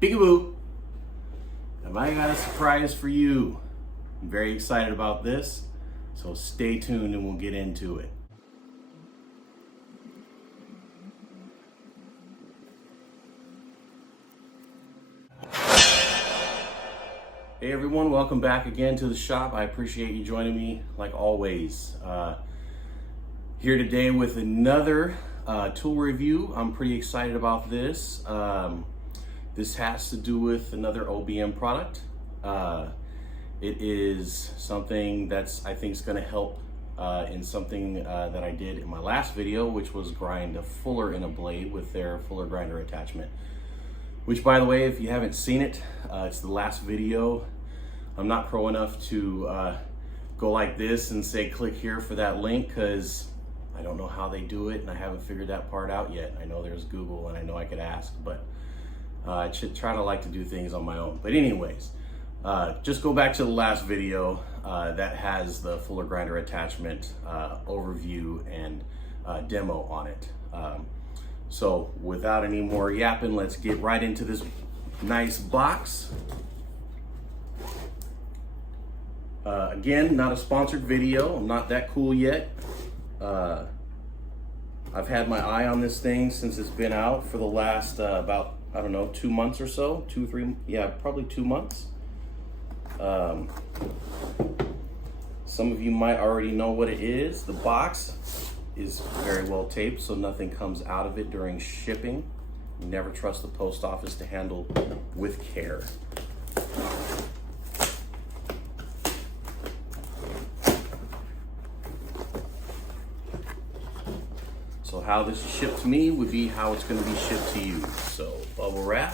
Peekaboo! Have I got a surprise for you? I'm very excited about this, so stay tuned and we'll get into it. Hey everyone, welcome back again to the shop. I appreciate you joining me like always. Here today with another tool review. I'm pretty excited about this. This has to do with another OBM product. It is something that's I think is going to help in something that I did in my last video, which was grind a fuller in a blade with their fuller grinder attachment. Which, by the way, if you haven't seen it, it's the last video. I'm not pro enough to go like this and say click here for that link, because I don't know how they do it and I haven't figured that part out yet. I know there's Google and I know I could ask, but I should try to like to do things on my own. But anyways, just go back to the last video that has the fuller grinder attachment overview and demo on it. So without any more yapping, let's get right into this nice box. Again, not a sponsored video. I'm not that cool yet. I've had my eye on this thing since it's been out for the last about, I don't know, 2 months or so, 2, 3, yeah, probably 2 months. Some of you might already know what it is. The box is very well taped, so nothing comes out of it during shipping. You never trust the post office to handle with care. So how this is shipped to me would be how it's going to be shipped to you. So bubble wrap,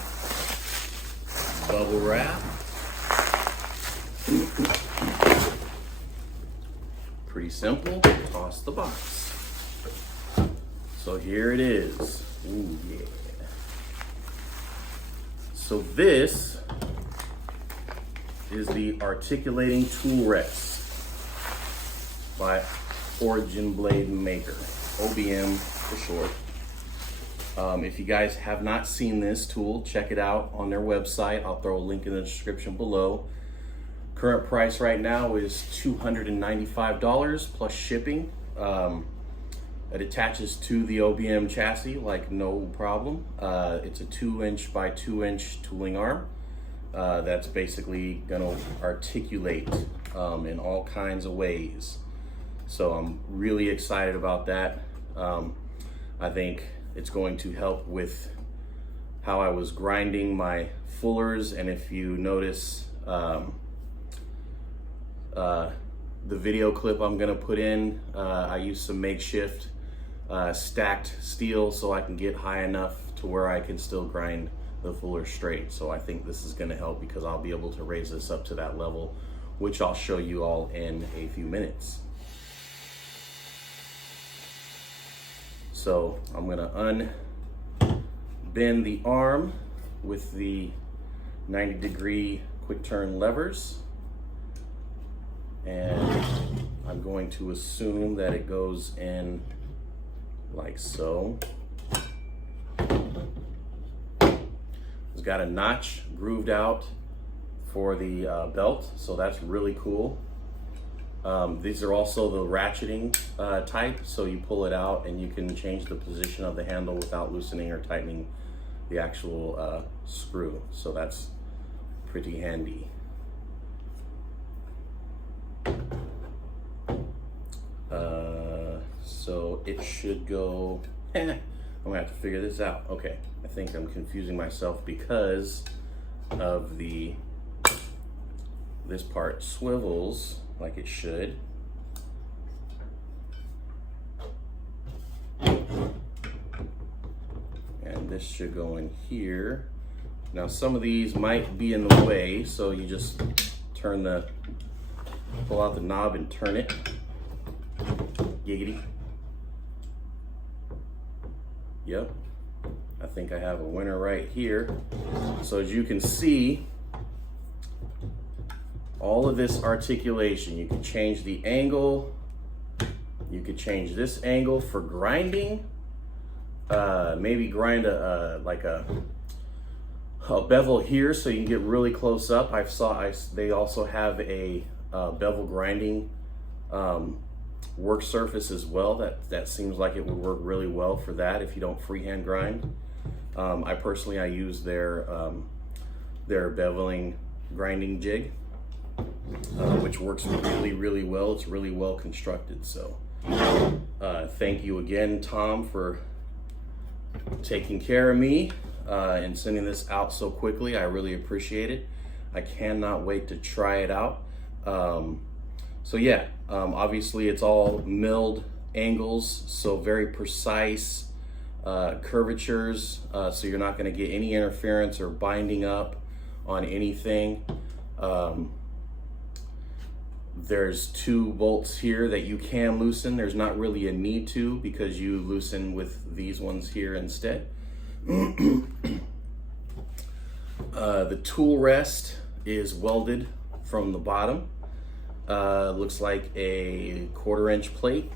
pretty simple, toss the box. So here it is. Ooh, yeah. So this is the articulating tool rest by Origin Blade Maker, OBM for short. If you guys have not seen this tool, check it out on their website. I'll throw a link in the description below. Current price right now is $295 plus shipping. It attaches to the OBM chassis like no problem. It's a 2" by 2" tooling arm that's basically gonna articulate in all kinds of ways. So I'm really excited about that. I think it's going to help with how I was grinding my fullers, and if you notice the video clip I'm gonna put in, I use some makeshift stacked steel so I can get high enough to where I can still grind the fuller straight. So I think this is gonna help because I'll be able to raise this up to that level, which I'll show you all in a few minutes. So I'm gonna unbend the arm with the 90-degree quick turn levers. And I'm going to assume that it goes in like so. It's got a notch grooved out for the belt, so that's really cool. These are also the ratcheting type, so you pull it out and you can change the position of the handle without loosening or tightening the actual screw. So that's pretty handy. So it should go, I'm gonna have to figure this out. Okay, I think I'm confusing myself because of this part swivels like it should. And this should go in here. Now some of these might be in the way, so you just pull out the knob and turn it. Giggity. Yep, I think I have a winner right here. So as you can see, all of this articulation, you can change the angle, you could change this angle for grinding, maybe grind like a a bevel here so you can get really close up. They also have a bevel grinding work surface as well. That seems like it would work really well for that if you don't freehand grind. I personally use their beveling grinding jig, which works really well. It's really well constructed. So thank you again, Tom, for taking care of me and sending this out so quickly. I really appreciate it. I cannot wait to try it out. So yeah, obviously it's all milled angles, so very precise curvatures, so you're not going to get any interference or binding up on anything. There's 2 bolts here that you can loosen. There's not really a need to, because you loosen with these ones here instead. The tool rest is welded from the bottom. Looks like a 1/4 inch plate.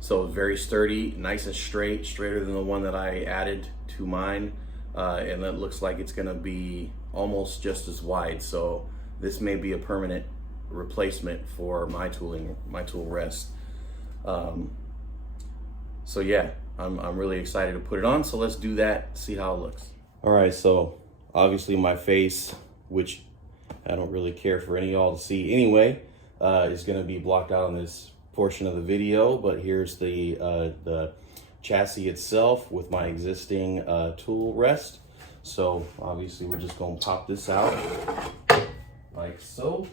So very sturdy, nice and straight, straighter than the one that I added to mine. And that looks like it's gonna be almost just as wide. So this may be a permanent replacement for my tool rest. So yeah, I'm really excited to put it on. So let's do that, see how it looks. All right, so obviously my face, which I don't really care for any of y'all to see anyway, is gonna be blocked out on this portion of the video, but here's the chassis itself with my existing tool rest. So obviously we're just gonna pop this out like so.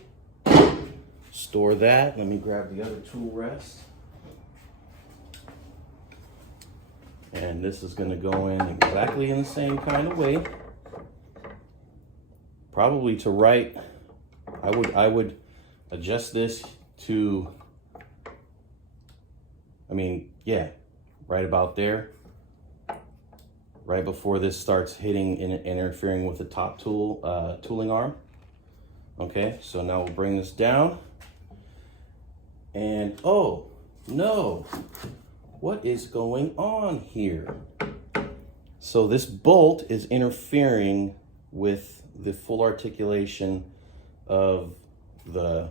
Store that. Let me grab the other tool rest. And this is gonna go in exactly in the same kind of way. Probably to right, I would adjust this to, yeah, right about there. Right before this starts hitting and interfering with the top tooling arm. Okay, so now we'll bring this down. And oh no, what is going on here? So this bolt is interfering with the full articulation of the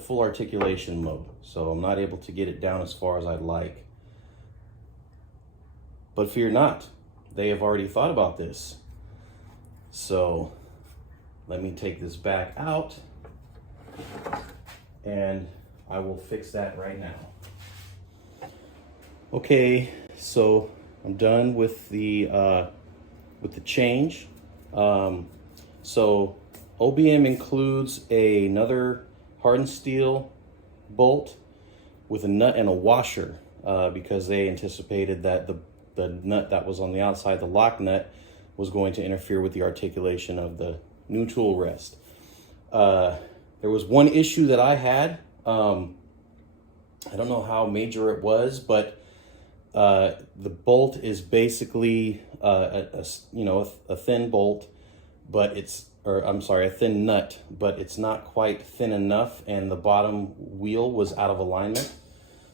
full articulation mode. So I'm not able to get it down as far as I'd like. But fear not, they have already thought about this. So let me take this back out and I will fix that right now. Okay, so I'm done with the change. So OBM includes another hardened steel bolt with a nut and a washer because they anticipated that the nut that was on the outside, the lock nut, was going to interfere with the articulation of the new tool rest. There was one issue that I had. I don't know how major it was, but the bolt is basically a thin bolt, but a thin nut, but it's not quite thin enough, and the bottom wheel was out of alignment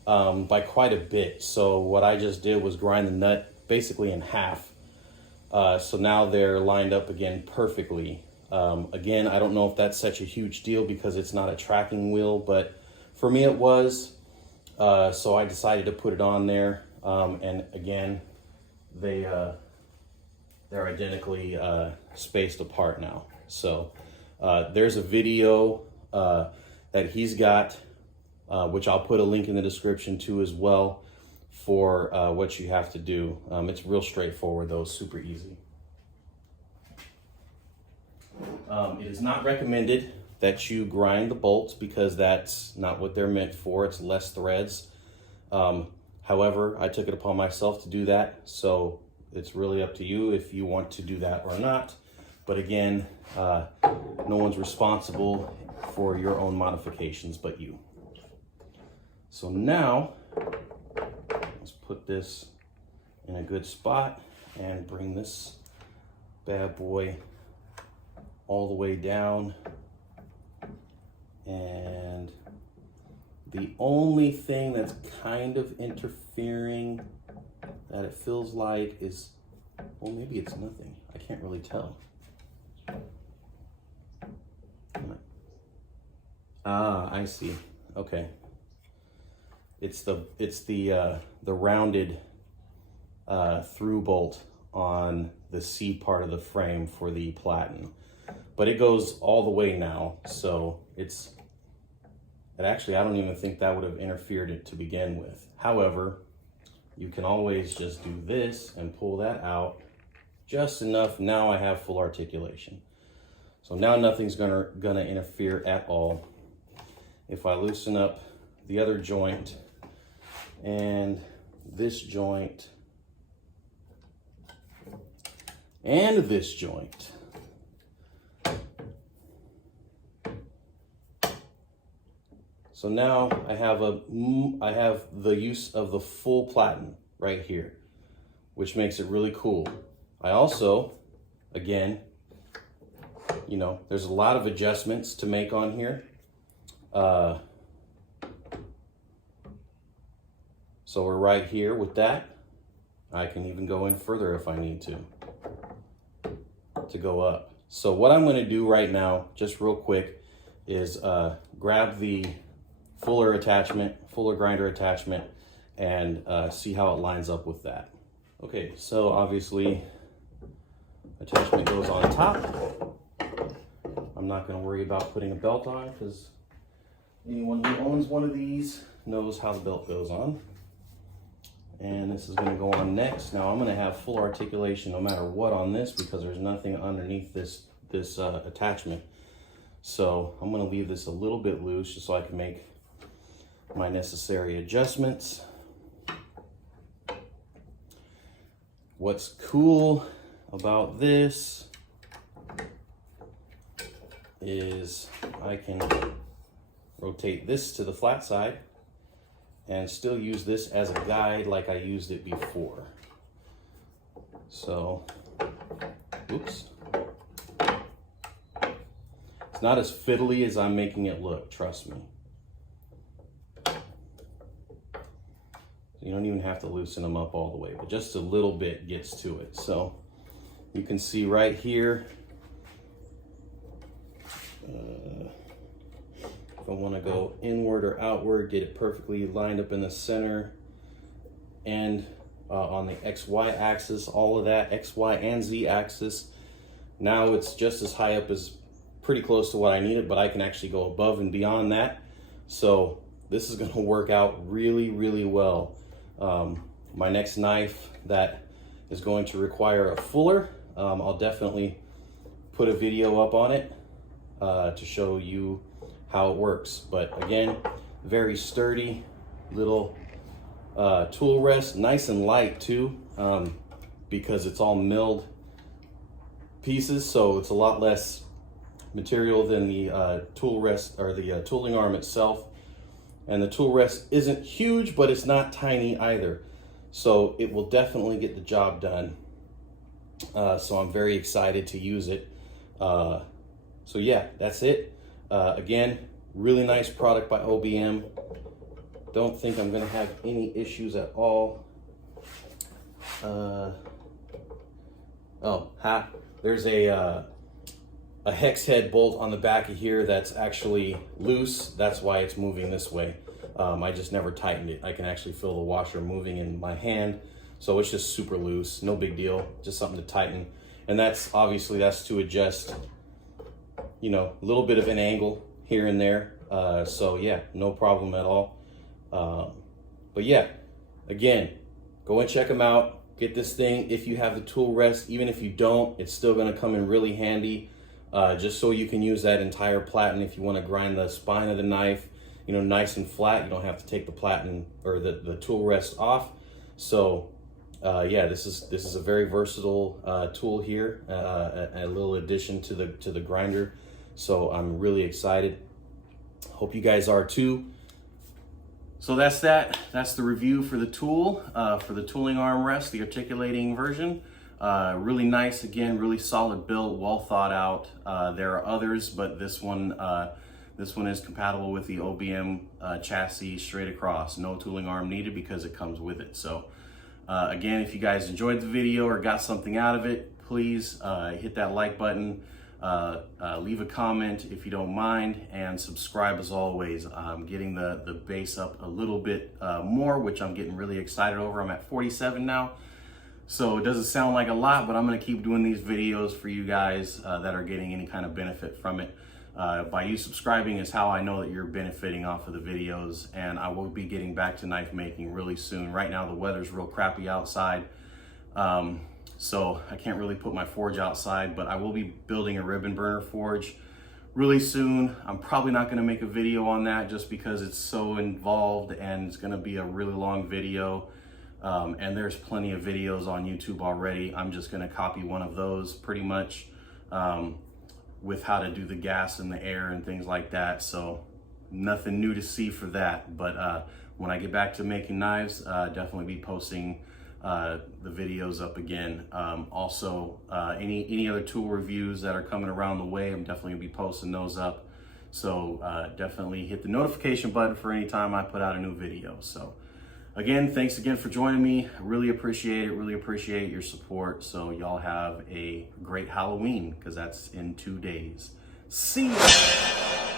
by quite a bit. So what I just did was grind the nut basically in half. So now they're lined up again perfectly. Again, I don't know if that's such a huge deal because it's not a tracking wheel, but for me it was. So I decided to put it on there. And again, they're identically spaced apart now. So there's a video that he's got, which I'll put a link in the description to as well, for what you have to do. It's real straightforward though, super easy. It is not recommended that you grind the bolts because that's not what they're meant for. It's less threads. However, I took it upon myself to do that, so it's really up to you if you want to do that or not. But again, no one's responsible for your own modifications but you. So now, let's put this in a good spot and bring this bad boy all the way down. And the only thing that's kind of interfering that it feels like is Well, maybe it's nothing. I can't really tell. Ah, I see. Okay. It's the rounded through bolt on the C part of the frame for the platen, but it goes all the way now, so it actually, I don't even think that would have interfered it to begin with. However, you can always just do this and pull that out just enough. Now I have full articulation, so now nothing's gonna interfere at all. If I loosen up the other joint and this joint and this joint, so now I have the use of the full platen right here, which makes it really cool. I also, again, you know, there's a lot of adjustments to make on here. So we're right here with that. I can even go in further if I need to go up. So what I'm gonna do right now, just real quick, is grab the fuller grinder attachment, and see how it lines up with that. Okay, so obviously attachment goes on top. I'm not gonna worry about putting a belt on because anyone who owns one of these knows how the belt goes on. And this is gonna go on next. Now I'm gonna have full articulation no matter what on this because there's nothing underneath this attachment. So I'm gonna leave this a little bit loose just so I can make my necessary adjustments. What's cool about this is I can rotate this to the flat side and still use this as a guide like I used it before. So, oops. It's not as fiddly as I'm making it look, trust me. You don't even have to loosen them up all the way, but just a little bit gets to it. So you can see right here, if I want to go inward or outward, get it perfectly lined up in the center and on the XY axis, all of that, XY and Z axis. Now it's just as high up as pretty close to what I needed, but I can actually go above and beyond that. So this is going to work out really, really well. My next knife that is going to require a fuller, I'll definitely put a video up on it to show you how it works. But again, very sturdy little tool rest, nice and light too, because it's all milled pieces, so it's a lot less material than the tool rest or the tooling arm itself. And the tool rest isn't huge, but it's not tiny either. So it will definitely get the job done. So I'm very excited to use it. So yeah, that's it. Again, really nice product by OBM. Don't think I'm gonna have any issues at all. There's a hex head bolt on the back of here that's actually loose. That's why it's moving this way. I just never tightened it. I can actually feel the washer moving in my hand. So it's just super loose, no big deal, just something to tighten. And that's obviously, that's to adjust, you know, a little bit of an angle here and there. So yeah, no problem at all. But yeah, again, go and check them out. Get this thing if you have the tool rest. Even if you don't, it's still gonna come in really handy. Just so you can use that entire platen if you want to grind the spine of the knife, you know, nice and flat. You don't have to take the platen or the tool rest off. So yeah, this is a very versatile tool here, a little addition to the grinder. So I'm really excited. Hope you guys are too. So that's that. That's the review for the tool, for the tooling arm rest, the articulating version. Really nice, again, really solid build, well thought out. There are others, but this one is compatible with the OBM chassis straight across. No tooling arm needed because it comes with it. So Again, if you guys enjoyed the video or got something out of it, please hit that like button, leave a comment if you don't mind, and subscribe as always. I'm getting the base up a little bit more, which I'm getting really excited over. I'm at 47 now. So it doesn't sound like a lot, but I'm gonna keep doing these videos for you guys that are getting any kind of benefit from it. By you subscribing is how I know that you're benefiting off of the videos, and I will be getting back to knife making really soon. Right now the weather's real crappy outside, so I can't really put my forge outside, but I will be building a ribbon burner forge really soon. I'm probably not gonna make a video on that just because it's so involved and it's gonna be a really long video. And there's plenty of videos on YouTube already. I'm just gonna copy one of those pretty much with how to do the gas in the air and things like that. So nothing new to see for that. But when I get back to making knives, definitely be posting the videos up again. Also, any other tool reviews that are coming around the way, I'm definitely gonna be posting those up. So definitely hit the notification button for any time I put out a new video. So again, thanks again for joining me. I really appreciate it. Really appreciate your support. So y'all have a great Halloween, because that's in 2 days. See ya.